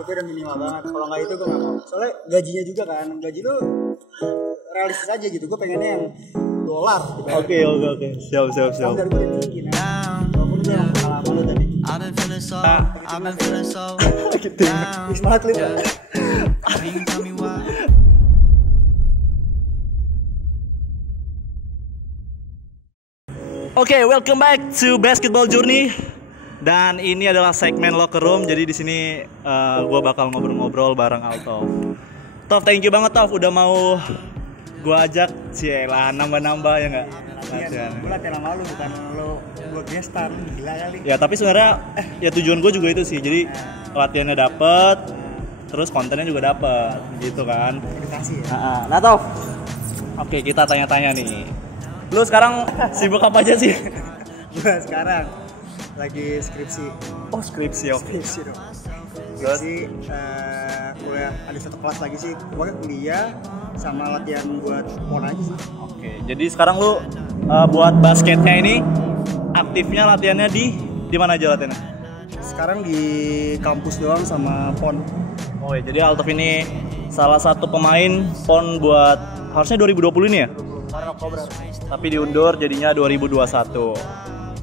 Itu udah minimal banget. Kalau nggak itu gue nggak mau. Soalnya gajinya juga kan, gaji lu realistis aja gitu. Gue pengennya yang dolar. Oke. Siap. Standar gue udah tinggi nah. Walaupun gue yang pengalaman lu tadi. Gitu. Semangat lu. Oke, welcome back to Basketball Journey. Dan ini adalah segmen Locker Room. Jadi di sini gue bakal ngobrol-ngobrol bareng Altov. Tov, thank you banget Tov udah mau gue ajak. Cielah, nambah-nambah ya nggak? Gue latihan sama lu, bukan lu gue gestar, gila kali. Ya tapi sebenarnya ya tujuan gue juga itu sih. Jadi latihannya dapet, terus kontennya juga dapet, gitu kan? Edukasi ya. Nah Tov, oke kita tanya-tanya nih. Lu sekarang sibuk apa aja sih? Gue sekarang lagi skripsi. Oh skripsi, oke. Skripsi dong. Skripsi kuliah, ada satu kelas lagi sih. Pokoknya kuliah sama latihan buat pon aja sih. Oke, jadi sekarang lu buat basketnya ini aktifnya latihannya di mana aja latihannya? Sekarang di kampus doang sama pon. Oh ya, jadi Altov ini salah satu pemain pon buat harusnya 2020 ini ya? Karena Oktober. Tapi diundur jadinya 2021.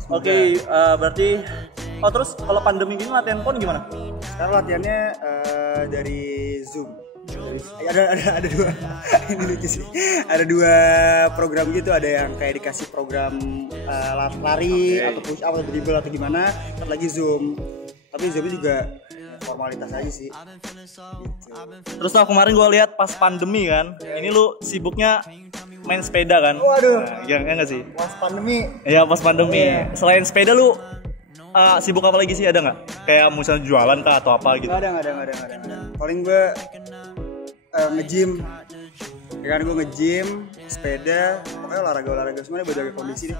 Oke, berarti terus kalau pandemi gini latihan pon gimana? Sekarang latihannya dari Zoom. Ada dua. Ini lucu sih. Ada dua program gitu, ada yang kayak dikasih program lari atau push up atau dribble atau gimana, terus lagi Zoom. Tapi Zoom juga formalitas aja sih. Gitu. Terus kemarin gue lihat pas pandemi kan, ini lu sibuknya main sepeda kan? Waduh. Nah, ya enggak sih? Pas pandemi. Iya pas pandemi. Iya. Selain sepeda lu sibuk apa lagi sih, ada nggak? Kayak misalnya jualan kah atau apa gitu? Nggak ada. Paling gue nge-gym. Ya kan gue nge-gym, sepeda, pokoknya olahraga semuanya buat jaga kondisi deh.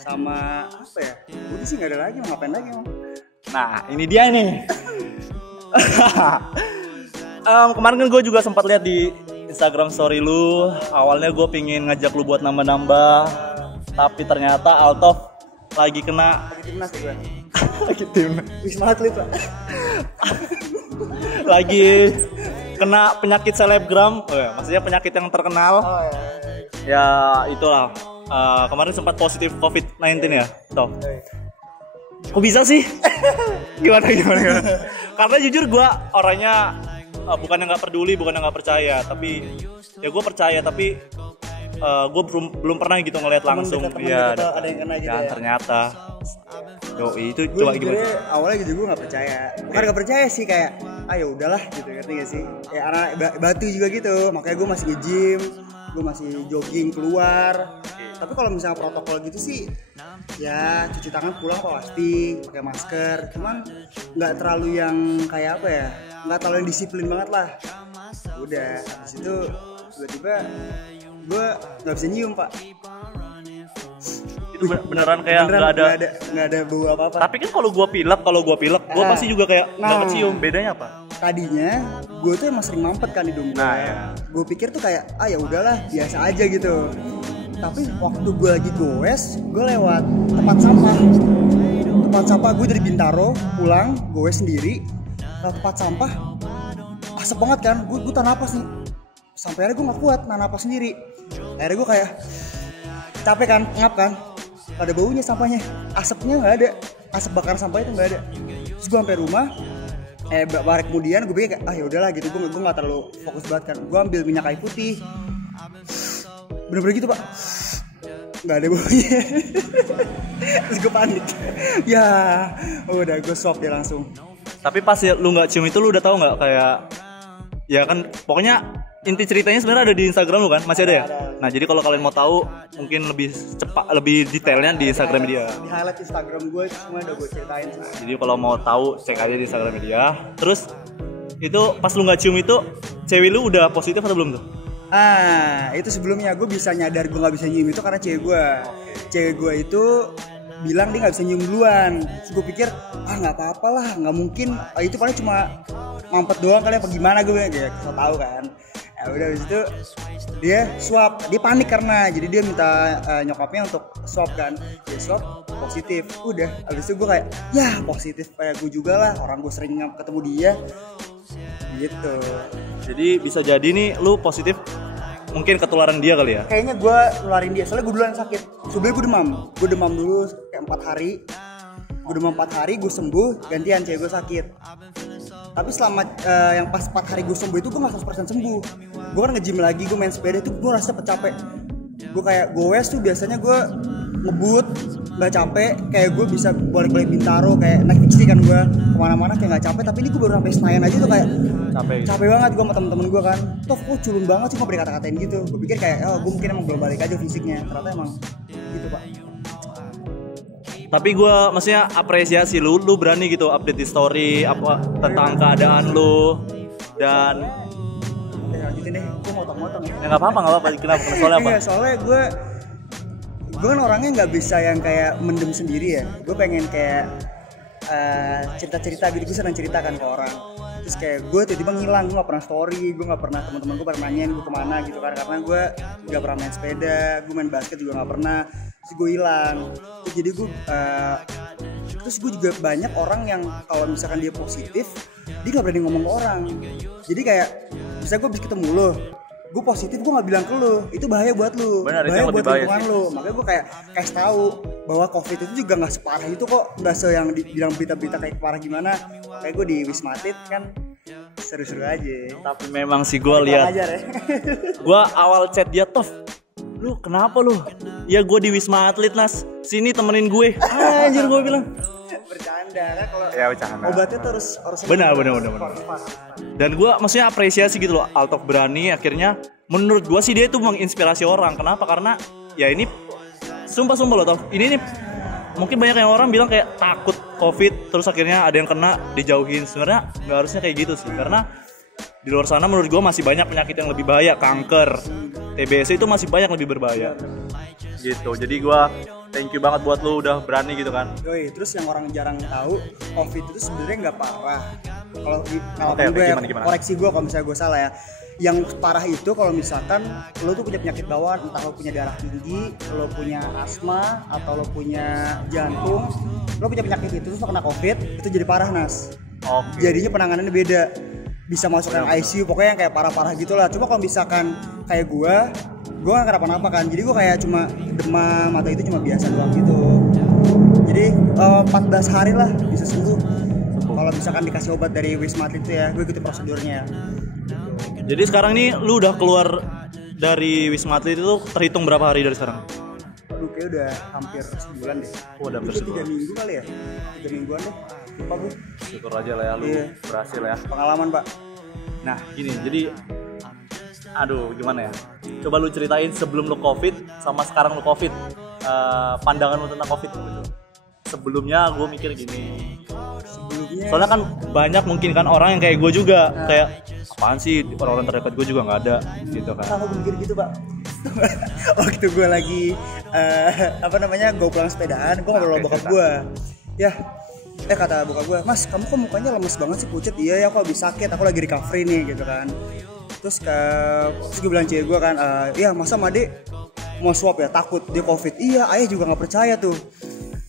Sama apa ya? Udah sih nggak ada lagi, mau ngapain lagi emang? Nah ini dia nih. Kemarin kan gue juga sempat lihat di Instagram story lu. Awalnya gue pingin ngajak lu buat nambah-nambah, tapi ternyata Altov lagi kena. Lagi timnas ya gue. Lagi timnas. Wisma Atlet Pak. Lagi kena penyakit selebgram. Maksudnya penyakit yang terkenal. Oh ya. Ya itulah. Kemarin sempat positif COVID-19 ya, Tov. Kok bisa sih? Gimana? Karena jujur gue orangnya bukannya nggak peduli, bukannya nggak percaya, tapi ya gue percaya, tapi gue belum pernah gitu ngeliat langsung. Iya. Ada yang kena gitu ya. Ternyata. Itu Gue coba gimana? Awalnya gitu gue nggak percaya. Bukan nggak percaya sih, kayak ya udahlah gitu, ngerti gak sih? Ya anak batu juga gitu, makanya gue masih nge-gym, gue masih jogging keluar. Tapi kalau misalnya protokol gitu sih, ya cuci tangan pulang pasti, pakai masker. Cuman nggak terlalu yang kayak apa ya, nggak terlalu yang disiplin banget lah. Udah, habis itu tiba-tiba gue nggak bisa nyium Pak. Itu beneran kayak nggak ada bau apa-apa. Tapi kan kalau gue pilek, gue pasti juga kayak nggak kecium. Bedanya apa? Tadinya gue tuh emang sering mampet kan hidung gue. Ya. Gue pikir tuh kayak ya udahlah biasa aja gitu. Tapi waktu gue lagi goes, gue lewat tempat sampah gue dari Bintaro pulang, goes sendiri lewat tempat sampah, asap banget kan, gue tahan napas nih, sampai akhirnya gue nggak kuat nahan napas sendiri. Akhirnya gue kayak capek kan, ngap kan, ada baunya sampahnya, asapnya nggak ada, asap bakar sampah itu nggak ada. Terus gue sampai rumah, beberapa hari kemudian gue pikir kayak ya udahlah gitu, gue nggak terlalu fokus banget kan, gue ambil minyak kayu putih. Bener-bener gitu Pak, nggak ada baunya. Terus gue panik. Ya udah gue swab dia langsung. Tapi pas lu nggak cium itu lu udah tahu nggak kayak ya kan pokoknya inti ceritanya sebenarnya ada di Instagram lu kan, masih ada ya? Nah jadi kalau kalian mau tahu mungkin lebih cepat, lebih detailnya di Instagram dia. Di highlight Instagram gue semua udah gue ceritain. Jadi kalau mau tahu cek aja di Instagram dia. Terus itu pas lu nggak cium itu cewek lu udah positif atau belum tuh? Itu sebelumnya gue bisa nyadar gue nggak bisa nyium itu karena cewek gue itu bilang dia nggak bisa nyium duluan. Terus gue pikir nggak apa-apa lah, nggak mungkin, itu paling cuma mampet doang kali apa gimana, gue kayak so tau kan. Ya udah habis itu dia swab, dia panik karena jadi dia minta nyokapnya untuk swab kan, dia swab positif. Udah, abis itu gue kayak ya positif kayak gue juga lah, orang gue sering ketemu dia gitu. Jadi bisa jadi nih lu positif mungkin ketularan dia kali ya. Kayaknya gue nularin dia, soalnya gue duluan sakit. Sebelumnya gue demam dulu kayak 4 hari. Gue demam 4 hari, gue sembuh, gantian cewek gue sakit. Tapi selama yang pas 4 hari gue sembuh itu gue gak 100% sembuh. Gue kan nge-gym lagi, gue main sepeda itu gue rasa capek. Gue kayak goes tuh biasanya gue ngebut gak capek, kayak gue bisa balik-balik Bintaro, kayak naik fiksi kan gue kemana-mana kayak gak capek. Tapi ini gue baru sampai Senayan aja tuh kayak capek banget gue sama temen-temen gue kan. Toh kok culun banget sih, gak boleh kata-katain gitu. Gue pikir kayak gue mungkin emang belum balik aja fisiknya, ternyata emang gitu pak. Tapi gue maksudnya apresiasi lu berani gitu update di story apa tentang keadaan lu. Dan lanjutin deh, gue motong-motong ya. Ya nggak apa-apa, kenapa? Soalnya apa? Iya, soalnya gue kan orangnya nggak bisa yang kayak mendem sendiri ya. Gue pengen kayak cerita-cerita gitu, gue senang ceritakan ke orang. Terus kayak gue tiba-tiba ngilang, gue nggak pernah story, gue nggak pernah, teman-teman gue pernah nanyain gue kemana gitu kan, karena gue nggak pernah main sepeda, gue main basket juga nggak pernah. Terus gue hilang. Jadi gue terus gue juga banyak orang yang kalau misalkan dia positif, dia nggak berani ngomong ke orang. Jadi kayak bisa gue bisa ketemu lo, gue positif, gue nggak bilang ke lo, itu bahaya buat lo, bahaya buat lingkungan lo. Makanya gue kayak kasih tahu bahwa covid itu juga nggak separah itu kok, nggak se yang dibilang berita-berita kayak parah gimana. Kayak gue di Wisma Atlet kan seru-seru aja. Tapi memang sih gue lihat, ya. gue awal chat dia Tof, lu kenapa lu? Ya gue di Wisma Atlet Nas, sini temenin gue. Anjir gue bilang. Bercanda kan kalau ya, bercanda. Obatnya tuh harus benar. Dan gue maksudnya apresiasi gitu loh, Altok berani akhirnya. Menurut gue sih dia tuh menginspirasi orang. Kenapa? Karena ya ini sumpah loh Tof, ini nih mungkin banyak yang orang bilang kayak takut covid terus akhirnya ada yang kena dijauhin. Sebenarnya nggak harusnya kayak gitu sih, karena di luar sana menurut gue masih banyak penyakit yang lebih bahaya, kanker, TBC itu masih banyak lebih berbahaya gitu. Jadi gue thank you banget buat lu udah berani gitu kan. Yoi, terus yang orang jarang tahu, covid itu sebenarnya nggak parah. Kalau gimana? Koreksi gue kalau misalnya gue salah ya. Yang parah itu kalau misalkan lo tuh punya penyakit bawaan, entah lo punya darah tinggi, lo punya asma, atau lo punya jantung, lo punya penyakit itu terus lo kena covid, itu jadi parah Nas. Jadinya penanganannya beda, bisa masuk ICU, pokoknya yang kayak parah-parah gitulah. Cuma kalau misalkan kayak gue gak kenapa-napa kan, jadi gue kayak cuma demam atau itu cuma biasa doang gitu. Jadi 14 hari lah bisa sembuh. Kalau misalkan dikasih obat dari Wisma Atlet itu ya, gue ikuti prosedurnya. Jadi sekarang nih lu udah keluar dari Wisma Atlet itu terhitung berapa hari dari sekarang? Aduh kayak udah hampir sebulan deh. Udah hampir sebulan. 3 minggu kali ya? 3 mingguan deh. Lupa gue. Syukur aja lah ya lu berhasil ya. Pengalaman pak. Nah gini, jadi aduh gimana ya, coba lu ceritain sebelum lu covid sama sekarang lu covid, pandangan lu tentang covid gitu. Sebelumnya gue mikir gini, soalnya kan banyak mungkin kan orang yang kayak gue juga, kayak apaan sih orang-orang terdekat gue juga nggak ada gitu kan. Aku mikir gitu pak. Waktu gue lagi gue pulang sepedaan, gue ngobrol sama bokap gue. Ya kata bokap gue, mas kamu kok mukanya lemes banget sih, pucet. Iya ya, aku habis sakit, aku lagi recovery nih gitu kan. Terus gue bilang cewek gue kan, iya masa Made mau swab ya, takut dia covid. Iya, ayah juga nggak percaya tuh.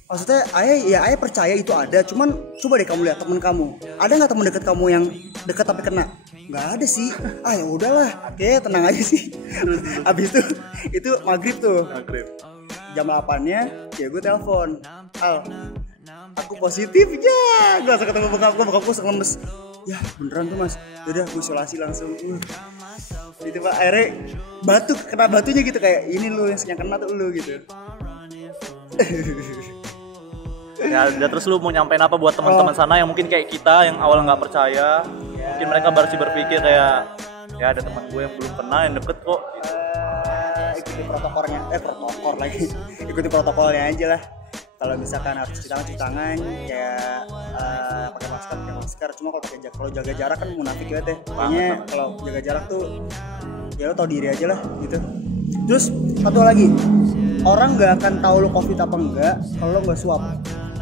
Maksudnya ayah percaya itu ada, cuman coba deh kamu lihat temen kamu, ada nggak temen deket kamu yang deket tapi kena? Nggak ada sih. Ya udahlah, kayak tenang aja sih. Abis itu maghrib tuh. Jam 8-nya ya gue telepon, Al, aku positif ya. Gue langsung ketemu bokap gue langsung lemes. Ya beneran tuh mas, yaudah gue isolasi langsung. Itu pak, akhirnya kena batunya gitu, kayak ini lu yang kena tuh lu gitu. Ya terus lu mau nyampein apa buat teman-teman sana yang mungkin kayak kita yang awal nggak percaya, mungkin mereka baru berpikir kayak ya ada teman gue yang belum kena yang deket kok gitu. Ikuti ikuti protokolnya aja lah. Kalau misalkan harus cuci tangan kayak pakai masker. Cuma kalau jaga jarak kan munafik banget ya. Kayaknya kalau jaga jarak tuh ya lo tau diri aja lah gitu. Terus satu lagi, orang nggak akan tahu lo covid apa enggak kalau lo nggak swab.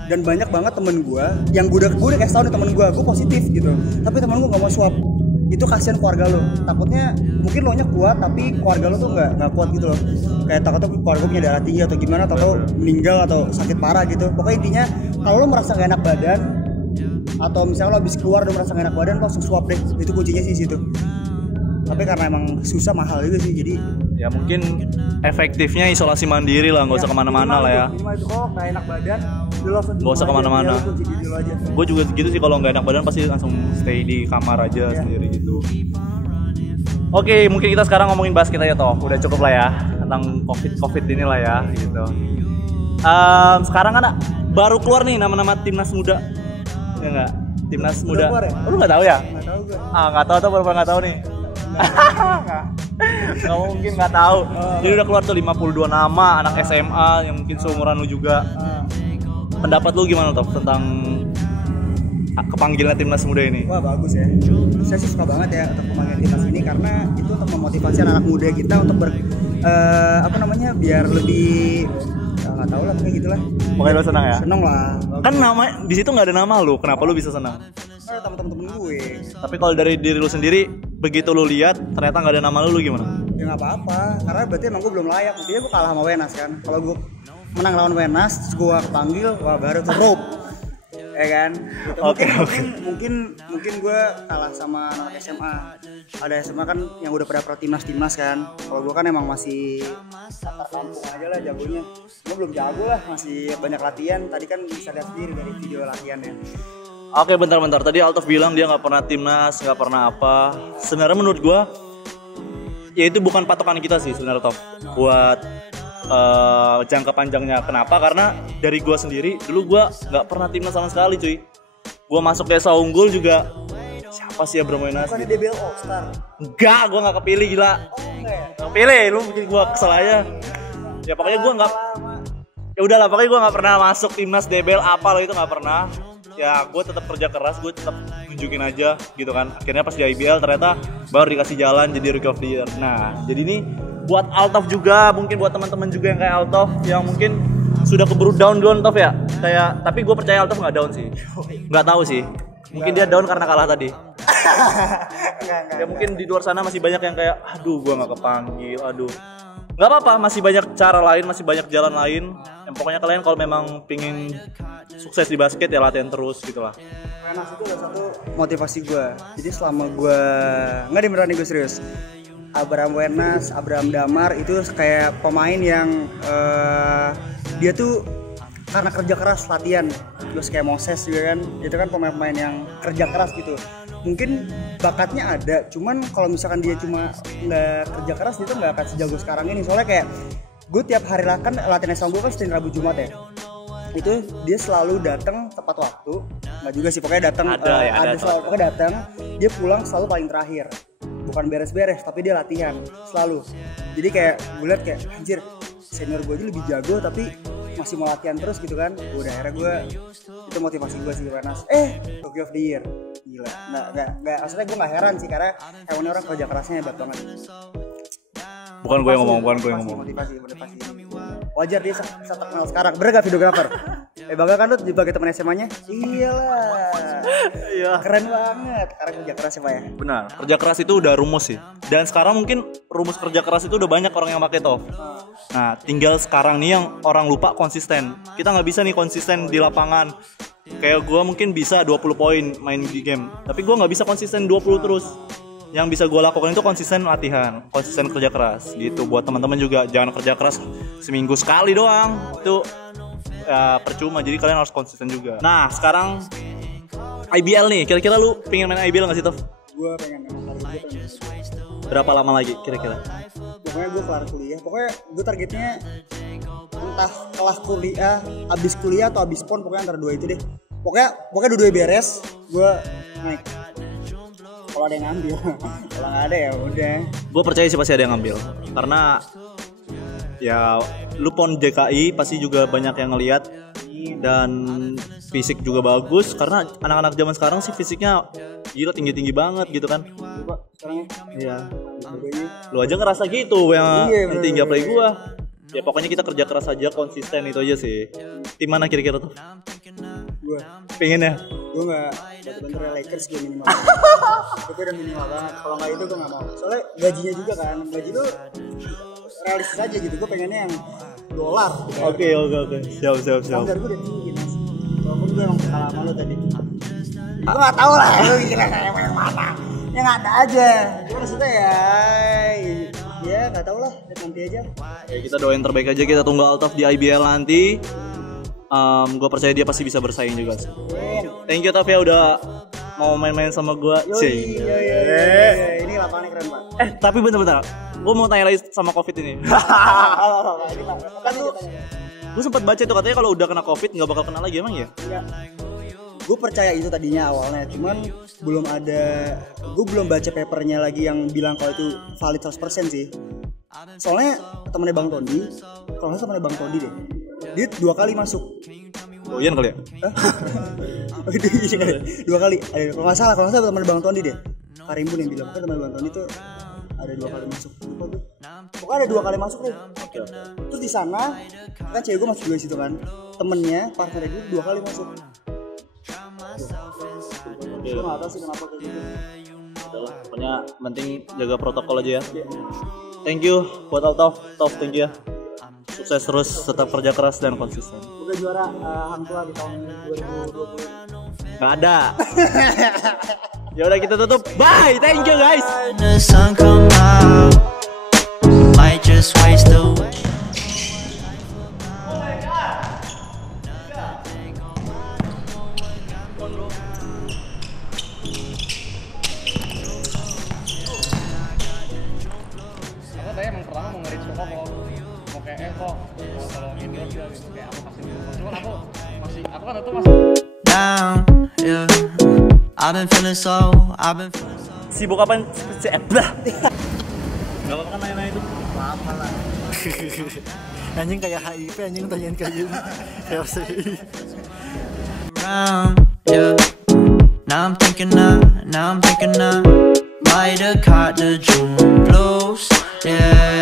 Dan banyak banget temen gue yang gue udah kasih tau nih temen gue positif gitu, tapi temen gue nggak mau swab. Itu kasihan keluarga lo, takutnya mungkin lo nya kuat tapi keluarga lo tuh nggak kuat gitu loh. kayak takutnya keluarga gue punya darah tinggi atau gimana, atau meninggal atau sakit parah gitu. Pokoknya intinya kalau lo merasa gak enak badan atau misalnya lo habis keluar udah merasa gak enak badan, lo langsung swab deh. Itu kuncinya sih situ. Tapi karena emang susah, mahal juga sih, jadi ya mungkin efektifnya isolasi mandiri lah, nggak usah kemana-mana lah ya. Minimal itu kalau nggak enak badan, Nggak usah kemana-mana. Gue juga gitu sih, kalau nggak enak badan pasti langsung stay di kamar aja sendiri gitu. Oke, mungkin kita sekarang ngomongin basket aja toh. Udah cukup lah ya tentang covid ini lah ya gitu. Sekarang kan baru keluar nih nama-nama timnas muda, ya nggak? Timnas muda. Keluar ya? Oh, lu nggak tahu ya? Nggak tahu gue. Nggak tahu, baru nggak tahu nih. Nggak mungkin nggak tahu. Jadi udah keluar tuh 52 nama anak SMA yang mungkin seumuran lu juga. Pendapat lu gimana toh tentang kepanggilnya timnas muda ini? Wah, bagus ya. Saya sih suka banget ya untuk pemanggilan timnas ini, karena itu untuk memotivasi anak muda kita untuk biar lebih nggak tahu lah, kayak gitulah. Pokoknya lu senang ya? Seneng lah. Kan nama di situ nggak ada nama lu, kenapa lu bisa senang? Temen-temen gue. Tapi kalau dari diri lu sendiri, begitu lu lihat ternyata nggak ada nama lu gimana? Ya nggak apa-apa, karena berarti emang gue belum layak. Buktinya gue kalah sama Wenas kan. Kalau gue menang lawan Wenas, terus gue kepanggil, wah baru tuh rope. Ya kan? Gitu. Mungkin gue kalah sama anak SMA. Ada SMA kan yang udah pada pro timnas kan. Kalau gue kan emang masih antar kampung aja lah jagonya. Gue belum jago lah, masih banyak latihan. Tadi kan bisa lihat sendiri dari video latihannya. Oke, bentar. Tadi Altaf bilang dia nggak pernah timnas, nggak pernah apa. Sebenarnya menurut gue, ya itu bukan patokan kita sih sebenarnya Tof. Buat jangka panjangnya. Kenapa? Karena dari gue sendiri, dulu gue nggak pernah timnas sama sekali cuy. Gue masuk desa unggul juga, siapa sih ya bermain Bukan di DBL All Star? Enggak, gue nggak kepilih gila. Kepilih, lu bikin gue kesel aja. Ya pokoknya gue nggak. Ya udahlah, pokoknya gue nggak pernah masuk timnas DBL apa lo itu nggak pernah. Ya gue tetap kerja keras, gue tetap nunjukin aja gitu kan. Akhirnya pas di IBL ternyata baru dikasih jalan jadi Rookie of the Year. Nah, jadi ini buat Altaf juga, mungkin buat teman-teman juga yang kayak Altaf yang mungkin sudah keburu down duluan Altaf ya. Kayak, tapi gue percaya Altaf nggak down sih. Nggak tahu sih. Mungkin dia down karena kalah tadi. Ya mungkin di luar sana masih banyak yang kayak, aduh gue nggak kepanggil, aduh. Nggak apa-apa, masih banyak cara lain, masih banyak jalan lain. Yang pokoknya kalian kalau memang pingin sukses di basket ya latihan terus gitulah. Wenas itu adalah satu motivasi gue. Jadi selama gue nggak beneran nih, gue serius. Abraham Wenas, Abraham Damar itu kayak pemain yang dia tuh karena kerja keras latihan. Terus kayak Moses juga kan, itu kan pemain-pemain yang kerja keras gitu. Mungkin bakatnya ada, cuman kalau misalkan dia cuma nggak kerja keras, dia tuh nggak akan sejago sekarang ini. Soalnya kayak gue tiap hari kan latihan sama gue kan Senin Rabu Jumat ya. Itu dia selalu datang tepat waktu, nggak juga sih, pokoknya datang ada selalu pokoknya datang, dia pulang selalu paling terakhir. Bukan beres-beres, tapi dia latihan selalu. Jadi kayak gue liat kayak anjir, senior gue aja lebih jago tapi masih mau latihan terus gitu kan. Udah akhirnya gue, itu motivasi gue sih Wenas. Rookie of the Year, gila. Nggak, maksudnya gue nggak heran sih, karena hewannya orang kerja kerasnya hebat banget. Bukan gue yang ngomong. Motivasi. Wajar dia bisa terkenal sekarang. Bener gak videografer? Bangga kan lu sebagai teman SMA-nya? Iyalah. Iya. Keren banget. Karena kerja keras ya Pak ya? Benar, kerja keras itu udah rumus sih. Dan sekarang mungkin rumus kerja keras itu udah banyak orang yang pakai toh. Nah, tinggal sekarang nih yang orang lupa konsisten. Kita nggak bisa nih konsisten di lapangan. Kayak gue mungkin bisa 20 poin main di game, tapi gue nggak bisa konsisten 20 terus. Yang bisa gue lakukan itu konsisten latihan, konsisten kerja keras gitu. Buat teman-teman juga jangan kerja keras seminggu sekali doang, itu ya percuma. Jadi kalian harus konsisten juga. Nah sekarang IBL nih, kira-kira lu pengen main IBL nggak sih Tof? Gue pengen main. Berapa lama lagi kira-kira? Pokoknya gue kelar kuliah. Pokoknya gue targetnya entah kelas kuliah, abis kuliah atau abis pon, pokoknya antara dua itu deh. Pokoknya dua-duanya beres, gue naik. Kalau ada yang ngambil, kalau nggak ada ya udah. Gue percaya sih pasti ada yang ngambil, karena ya lu pon JKI pasti juga banyak yang ngelihat, dan fisik juga bagus, karena anak-anak zaman sekarang sih fisiknya gila, tinggi-tinggi banget gitu kan. Coba sekarang ya. Lu aja ngerasa gitu yang tinggi apalagi gua. Ya pokoknya kita kerja keras aja, konsisten, itu aja sih. Tim mana kira-kira tuh? Gue pengen ya? Gue nggak bener-bener Lakers gue minimal. Itu udah minimal banget. Kalau nggak itu gue nggak mau. Soalnya gajinya juga kan, gaji lu realistis aja gitu. Gue pengennya yang dolar. Oke. Siap. Standar gue udah tinggi mas. Walaupun gue emang kalah sama lo tadi. Gue nggak tahu lah lo gila kayak mana. Yang ada aja. Gue maksudnya ya nggak tahu lah. Nanti aja. Ya, kita doain terbaik aja, kita tunggu Altaf di IBL nanti. Gue percaya dia pasti bisa bersaing juga. Thank you Taf ya udah mau main-main sama gue. Ini lapangannya keren banget. Tapi bentar. Gue mau tanya lagi sama COVID ini. Gue sempat baca tuh katanya kalau udah kena COVID nggak bakal kena lagi, emang ya? Iya. Gue percaya itu tadinya awalnya, cuman gue belum baca papernya lagi yang bilang kalau itu valid 100% sih. Soalnya temennya Bang Tondi, kalau nggak temennya Bang Tondi deh, dia 2 kali masuk. Doyan kali ya? Dua kali. Kalau nggak salah temennya Bang Tondi deh. Karimbun yang bilang, kan temennya Bang Tondi tuh ada 2 kali masuk. Pokoknya ada 2 kali masuk deh. Terus di sana kan cewek gue masuk juga situ kan. Temennya partner gue 2 kali masuk. Gue nggak tahu sih kenapa kayak gitu. Udahlah, pokoknya penting jaga protokol aja ya. Thank you buat Altaf, thank you ya. Sukses terus, tetap kerja keras dan konsisten. Udah juara Hang Tua di tahun 2020. Gak ada. Ya udah kita tutup. Bye, thank you guys. The sun come out, might just waste away. Saya emang pertama mau nge-reach kok mau kayak kok mau tolongin dia gitu kayak aku kasih dulu. Cuman aku kan itu masih Down, yeah. I've been feeling so. Sibuk apaan? Gak apa-apa kan nanya-nanya itu. Apa lah. Anjing kayak HIV, anjing tanyain kayak gini. Kayak sih. Around, yeah. Now I'm thinking by the cut the June blues, yeah.